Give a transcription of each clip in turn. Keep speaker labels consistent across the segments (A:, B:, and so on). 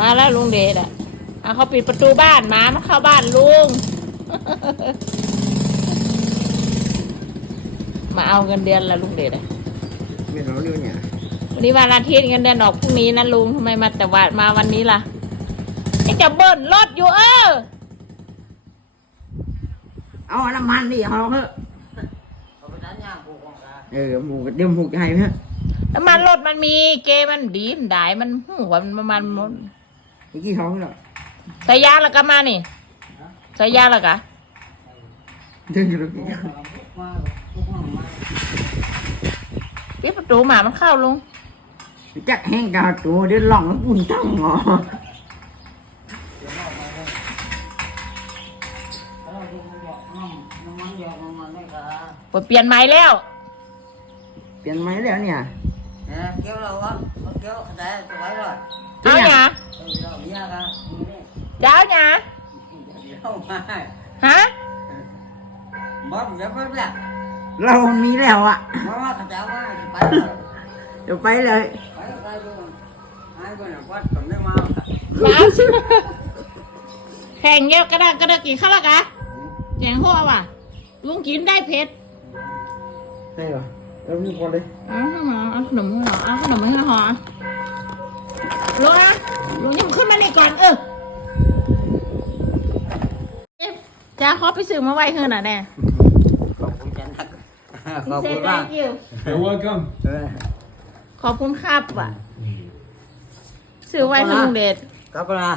A: มาแล้วลุงเดชอะอะเขาปิดประตูบ้านหมามาเข้าบ้านลุง มาเอาเงินเดือนแล้วลุงเดชอะ
B: ไม่รู้เรื่องเนี่ย
A: วันนี้วันอาทิตย์เงินเดือนออกพรุ่งนี้นะลุงทำไมมาแต่วันมาวันนี้ล่ะไอ้จะเบิ้ลรถอยู่เออ
B: เอาน้ำมันดิเอาเถอะ
C: เอาไปนั้นย่างผูกของกา
B: เออหมูเดี๋ยวหมูจะให้เถอะ
A: น้ำมันรถมันมีเกมันดีมันได้มันหัวมันประมาณมัน
B: อีกกี่ท้องแล้ว
A: ใส่ยาแล้วก็มานี่ใส่ยาแล้วก็
B: เดินอยู่ตรงนี้
C: มาผูกห้องมา
A: ปิดประตูหมามันเข้าลุง
B: จักแห้งกาวตัวเดี๋ยวหล่องแล้วปุ่นตั้งหรอ
C: แล้วดูมันบอกน้ำน้ำมันหยอกน้ำมันไม่กา
A: เปิดเปลี่ยนใหม่แล้ว
B: เปลี่ยนไหมแล้วเนี่ย
C: เนี่ยเกี่ยวเราวะเกี่ยวแต่จะไว้เลย
A: เอาหยา
C: เออเราเนี่ยกัน
A: เจ้าหยา
C: เดี๋ยวมา
A: ฮะ
C: บอสเดี๋ยวไปแล้ว
B: เรามีแล้วอะ
C: มาว่าเขาจะว่าจะไปเลย
B: เดี๋ยวไปเลย
C: ไปไปดูไอ้คนน่ะวัดผมได้มา
A: หมาแข่งเงี้ยกระดักกระดักกี่ข้าวละกะแจงหัวว่ะลุงกินได้เผ็ด
B: ได้เหรอเรามีคนเลย
A: เอาข้าวหมาเอาขนมให้หรอเอาขนมให้หรอลุง ขึ้นมานี่ก่อนเออเอ๊ะจ้าขอไปซื้อมาไว้เฮือนน่ะแน่
C: ขอบคุณจันทักขอบ
A: เซ็
C: คุ
A: น
C: ณ
A: ได้
C: มาก
A: กิ้ว
D: You're welcome.
C: เออ
A: ขอบคุณครับว่ะซื้อไว้ให้ลุงเดช
C: กลับมา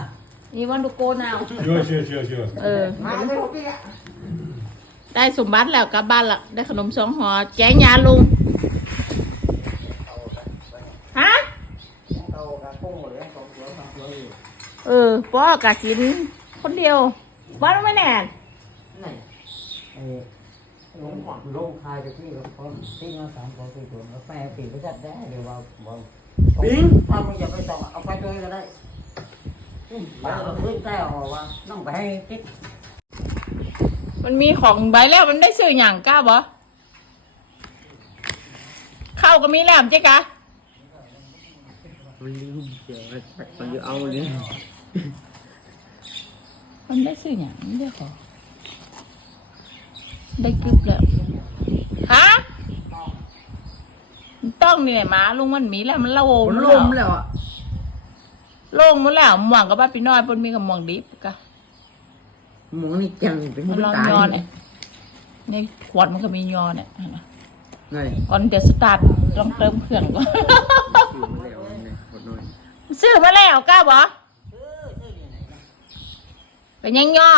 A: นี่วันดูโกนาว
D: Yes, yes, yes, yes.
A: เออ
B: มาเลยพี่อะ
A: ได้สมบัติแล้วกลับบ้านละได้ขนมสองห่อแกงยาลุง ฮะ
C: เอากระปุกเลยสองตัวสองตัวอยู่
A: เออป้อกะกิน คนเดียวบ้านไม่แน่
C: ไหนไอ้ลงขวัญลงคายจะที่กับคนที่มาสามตัวสี่ตัวแล้วแปรปีไปจัดได้เดี๋ยวว่าบอก
B: ปิง
C: ถ้ามึงอย่าไปส่องเอาไปด้วยก็ได้ไปเอาขึ้นใต้ออกว่าต้องไปให้ติ๊ก
A: มันมีของใบแล้วมันได้ซื้ออย่างกล้าบ่เข้าวก็มีแล้วเจ๊กะ
B: มันลืมเดี๋ยวมันจะเอาเลย
A: มันได้ซื้ออย่างไม่ได้ขอได้กึบแล้วฮะมันต้องนี่แหละหมาลุงมันมีแล้วมันเล่า
B: มัน
A: มัน
B: ล
A: เล่า
B: มแล้วอะ
A: โล่งหมดแล้วหม่วงกับบ้านพี่น้อยบนมีกับหม่วงดิบกะ
B: หมูนี่แก่นเป็น
A: มัน
B: คน
A: ลอง
B: ตาย
A: ยอเนี่ยนี่ขวดมันก็มียอเนี่ยเห็นไหม
B: นี่
A: ก่อนเดี๋ยวสตาร์ทลองเติมเครื่องก่อน
B: อยู่มาแล้วนี่หมดเลย
A: ซื้อมาแล้วก้าบ่
C: ซื้อซื้ออยู่ไหนนะ
A: เป็นยังยอ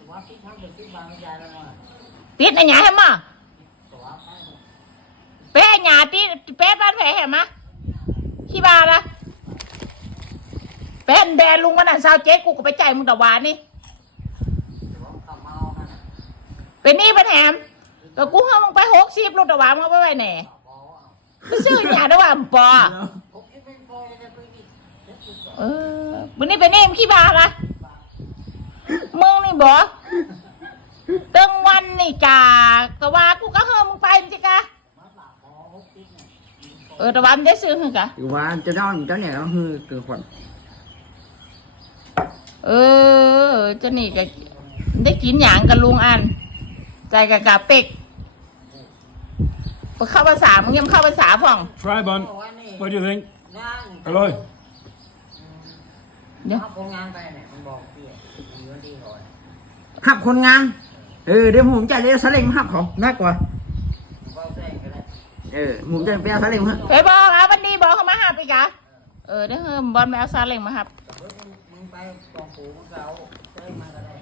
C: ตัวที่ทำเป็นที่บางยาแล้วนะ
A: ติดอันหยาให้มา
C: ตัวไป
A: เป๊ะอันหยาติดเป๊ะบ้านแผลเห็นไหมขี้บาละเป๊ะอันแดนลุงมันอะซาวเจ๊กูก็ไปจ่ายมึงต่วานนี่
C: ตัวขับเมาฮะ
A: เป็นนี่เป็นแถมก็กูให้มึงไปหกสิบลูกต่วานมึงเอาไปไว้ไหนไปซื้ออันหยาด้วยว่าปอ
C: ผมคิดเป็นพอจะได้ไปอีก
A: เออมึงนี่เป็นหนี่มึงขี้บาละมึงนี่บ่ตึงวันนี่กาแต่ว่ากูก็เฮามึงไปมึงจิกะ
C: มาปากพอหกติ๊กเนี่ย
A: เออแต่ว่ามันได้ซื้อเหรอกะ
B: อยู่ว่าจะนอนเจ้าเนี่ยก็คือเกิดขวัญ
A: เออเจะนี่ก็ได้กินหยางกับลุงอัน ใจกับกาเป็กไปเข้าภาษามึงยังเข้าภาษาพ่อง
D: Try bun.
C: บอกว่านี่
D: What do you think?
C: งาน
D: Hello.
A: เดี๋ยว
C: เอาคนงานไปเนี่ยมันบอกพี่มีวันดีก่อน
B: หับคนงาน เออเดี๋ยวผมจะเรียกสลิงมาหับเขามากกว่า
C: เบาแจ้งก็ได้
B: เออผมจะไปเอาสลิงมา
A: ไปบอกอะวันนี้บอกเขามาหับอีกอะเออเดี๋ยวเฮิมบอลแมวซาเล้งมาหับ
C: แต่เพิ่งมึงไปกองปูมึงเอาได้มาก็ได้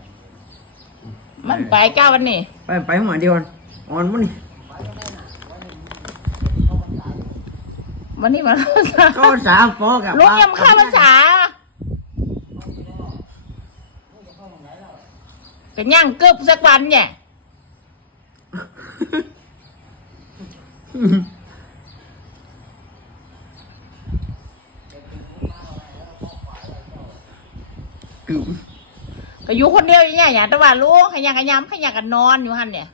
A: มันไปเก้าวันนี้
B: ไปไปหัวเดียวอ่อนมันนี่
C: ไปก็ได้น่ะวันนี้เข้าพรรษาอยู่
A: วันนี้มาภาษา
B: ก็สามปอกับ
A: ลุงยังเข้าภาษา
C: มึงจะเข้าตรงไหนแล้ว
A: เป็นย่างเกึบสักวันเนี่ย
B: กึม
A: ก็อยู่คนเดียวอย่างเงี้ยอย่าแต่ว่าลุงขยันขยำขยันกันนอนอยู่หันเนี่ย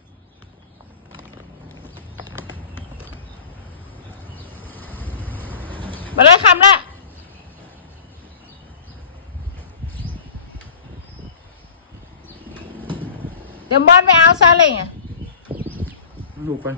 A: มาเลยคำละ เดี๋ยวบอลไม่เอาซาเล้งอะ
B: ลูกกัน